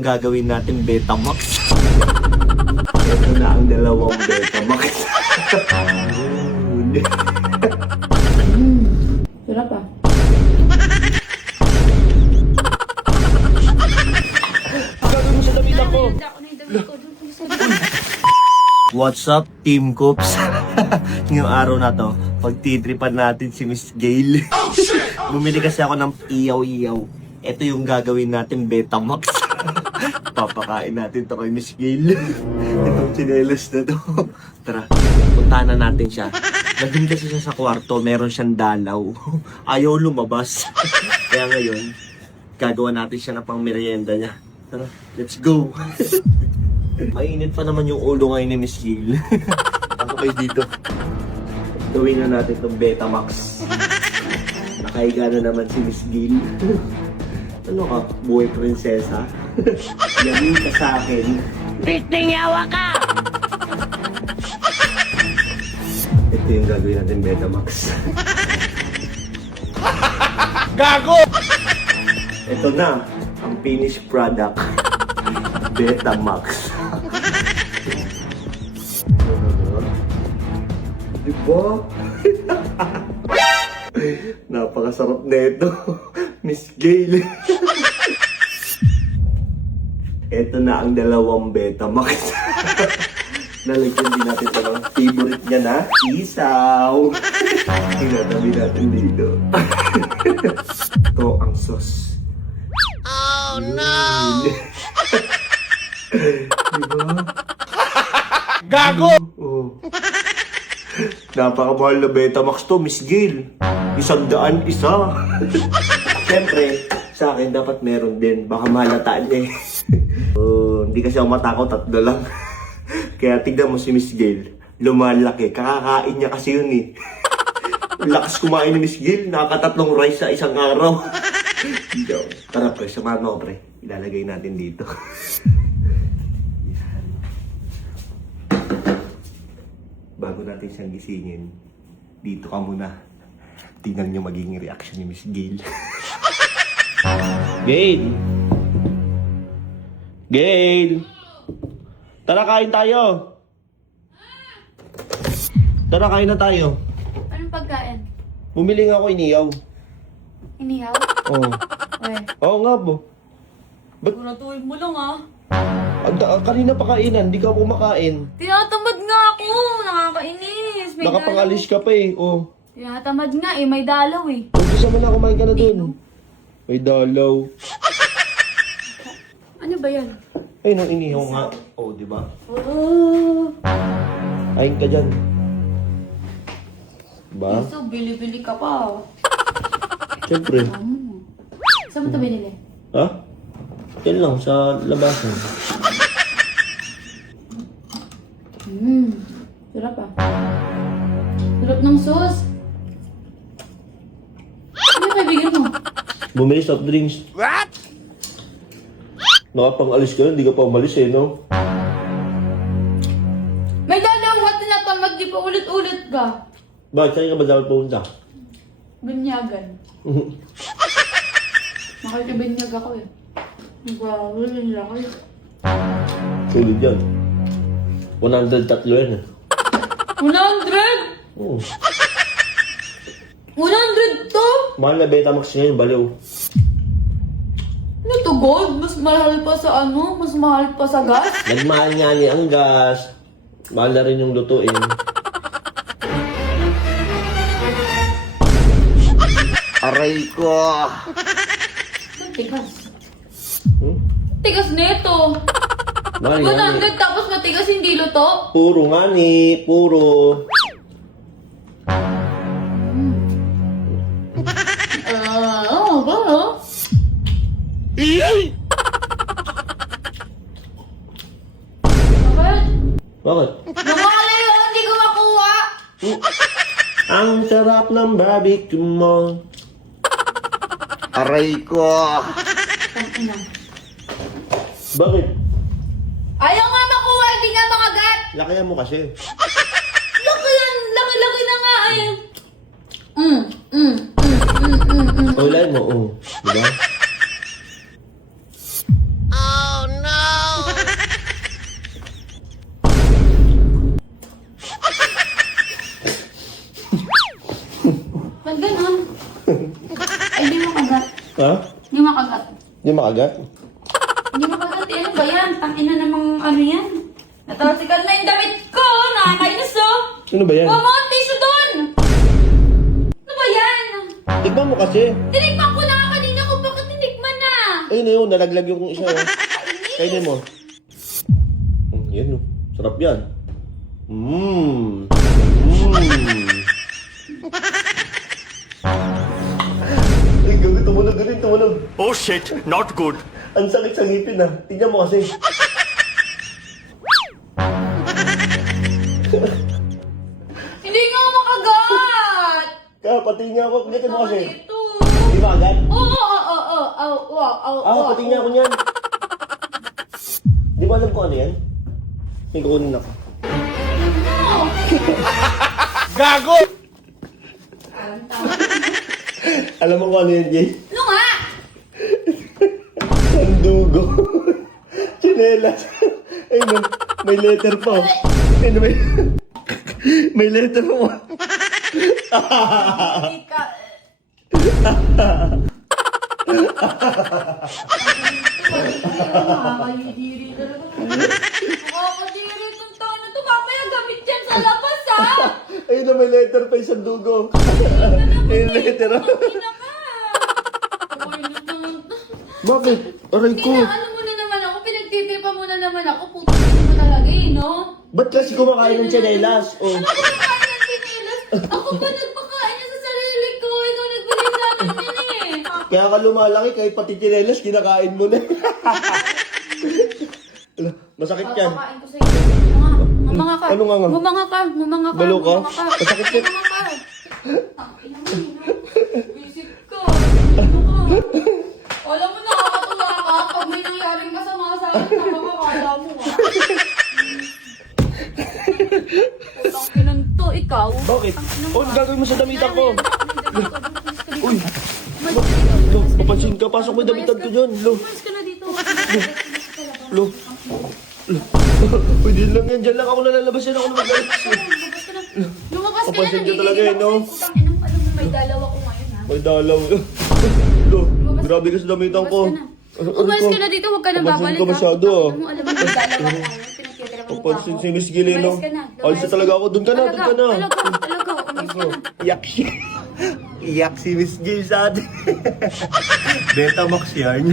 Gagawin natin Betamax. Ito na ang dalawang Betamax. Sarap ah. Gagawin mo sa damit ako. What's up, Team Coops? Ngayong araw na to, pagtitripan natin si Miss Gail. Bumili kasi ako ng iyaw-iyaw. Ito yung gagawin natin Betamax. Papakain natin to kay Miss Gail. Itong tsinelas na to. Tara, puntahan na natin siya. Nandun kasi siya sa kwarto, meron siyang dalaw. Ayaw lumabas. Kaya ngayon, gagawa natin siya na pang merienda niya. Tara, let's go. Mainit pa naman yung ulo ngayon ni Miss Gail. Ako kayo dito. Gawin na natin itong Betamax. Nakahiga na naman si Miss Gail. Ano ka? Buhay prinsesa? Yamin ka sa akin. Titingyawa ka! Ito yung gagawin natin Betamax. Gago! Ito na, ang finished product. Betamax. Diba? Napakasarap na ito. Miss Gail. Ito na ang dalawang Betamax. Lalagyan din natin ito ng favorite niya na isaw. Tinatabi natin dito. Ito ang sauce. Oh no! Diba? Gago! Oh. Napakamahal na Betamax to, Miss Gail. 100 isa. Siyempre, sa akin dapat meron din. Baka mahalataan niya eh. Hindi kasi ako matakot, 3 lang. Kaya tignan mo si Miss Gail. Lumalaki. Kakakain niya kasi yun eh. Lakas kumain ni Miss Gail. Nakaka3 rice sa isang araw. Tara pre, samahan mo pre. Ilalagay natin dito. Yan. Bago natin siyang gisingin, dito ka muna. Tingnan niyo magiging reaction ni Miss Gail. Gail! Gail! Tara, kain tayo! Tara, kain na tayo. Anong pagkain? Bumili nga ako iniyaw. Inihaw? Oo. Oo nga po. Siguraduhin mo lang ah. Kanina pa kainan, di ka kumakain. Tinatamad nga ako. Nakakainis. May Nakapangalis ka pa eh. Oh. Tinatamad nga eh. May dalaw eh. Gusto mo na kumain ka na dun. May dalaw. Ano ba yan? Ay, nung inihaw nga. Oh, di ba? Oo. Kain ka dyan. Ba? So, bili-bili ka pa. Siyempre. Saan mo ito binili? Ha? Yan lang, sa labasan. Sarap ah. Sarap ng sauce. Ano yung kaibigan mo? Bumili soft drinks. What? Nakapangalis ka na, hindi ka pa umalis eh, no? May dalaw nga tinatamad. Di pa ulit-ulit ka. Bakit? Saan ka ba dapat pumunta? Binyagan. Makikibinyag ako eh. Wow, yun laki. Tulid yan. 103 yan eh. 100! Oo. 100 to? Mahal na Betamax ngayon, baliw. Ano to, gold? Mas mahal pa sa ano? Mas mahal pa sa gas? Nagmahal nga niya ang gas. Mahal na rin yung lutuin. Aray ko! Ang tigas. Hmm? Tigas nito. Mahal nga ni. 100 tapos matigas hindi luto? Puro nga ni. Puro. Oo, gano'n. Bakit? Bakit? Namali yun, hindi ko makuha. Ang sarap ng barbecue mo. Aray ko! Tangina. Bakit? Ayaw nga makuha, hindi nga makagat. Lakayan mo kasi. Laki yan, laki-laki na nga eh. Ulay mo, oh. Diba? Oh Ha? Hindi makagat. Hindi makagat? Hindi makagat. Eh, ano ba yan? Tangina namang ano yan? Natalsikan na yung damit ko. Nakakainis oh. Ano ba yan? Huwag mo ang tissue doon. Ano ba yan? Tikman mo kasi. Tinikman ko na nga kanina kung bakit tinikman na. Ayun na yun, nalaglag yung isa. Oh. Kainin mo. Yan oh. Sarap yan. Ay, gabi, tumunog rin, tumunog. Oh shit, not good. Ang sakit sa ngipin ah. Tingnan mo kasi. Hindi nga makagat. Kaya pati niya ako. Tingnan mo kasi. Ito. Di ba agad? Pati niya ako niyan. Di ba alam ko ano yan? May kukunin ako. Gago! Alam mo kung ano yan, Jay? Ano nga? Sandugo. Chinelas. Ayun, oh, may letter pa. Oh. Ayun, may letter pa. Oh. Ika. Nakakayudiri talaga. Nakakadiri itong taon na ito. Mamaya gamit yan sa labas ha. Ayun na, may letter pa yung sandugo. Ayun, letter. Oh. Ina ka. Kainis naman to. Bakit? Aray ko. Ano mo na naman ako? Pinagtitipa mo na naman ako. Puto mo talaga eh, no? Ba't kasi kumakain ng chinelas? Oh. Ano ko nakain ng sinilas? Ako ba nagpakain niya sa sarili ko? Ikaw nagbili sa akin yan eh. Kaya ka lumalaki, kahit pati chinelas, kinakain mo na. Ala, masakit yan. Papakain ko sa'yo. Mamanga ka. Ano nga nga? Mamanga ka. Mamanga ka. Balo ka? Mamanga Masakit yan. Mamanga ka. Tangina mo, no? Visit ka. Ano ka? Alam mo, nakakatuwa ka. Pag may nangyaring masama sa akin, nakakakala mo ah. Putang inan to, ikaw. Bakit? Tangina Oh, ano gagawin mo sa damitan ko? Uy, Uy! lo, papansin ka, pasok mo yung damitan ko dyan. Lo, Umalis ka na dito. lo, lo. Pwede lang yan, dyan lang ako nalalabas yan ako na mag-alas. Lumabas ka na, Papansin ka nagigilid talaga eh, ako no? sa'yo. Putang ina mo, alam mo, may dalaw ako ngayon ha. May dalaw. Lo, grabe ka sa damitan ko. Umalis ka na dito, huwag ka na Papansin babalik ka ha. masyado, ah. Alam mo, may dalaw ako ngayon. Pinagtitira mo Papansin si Miss Gileno. Umalis ka na. Alis na talaga ako. Doon ka na, doon ka na. Talaga, umalis ka na. Iyak siya. Iyak si Miss Gil sa atin. Betamax yan.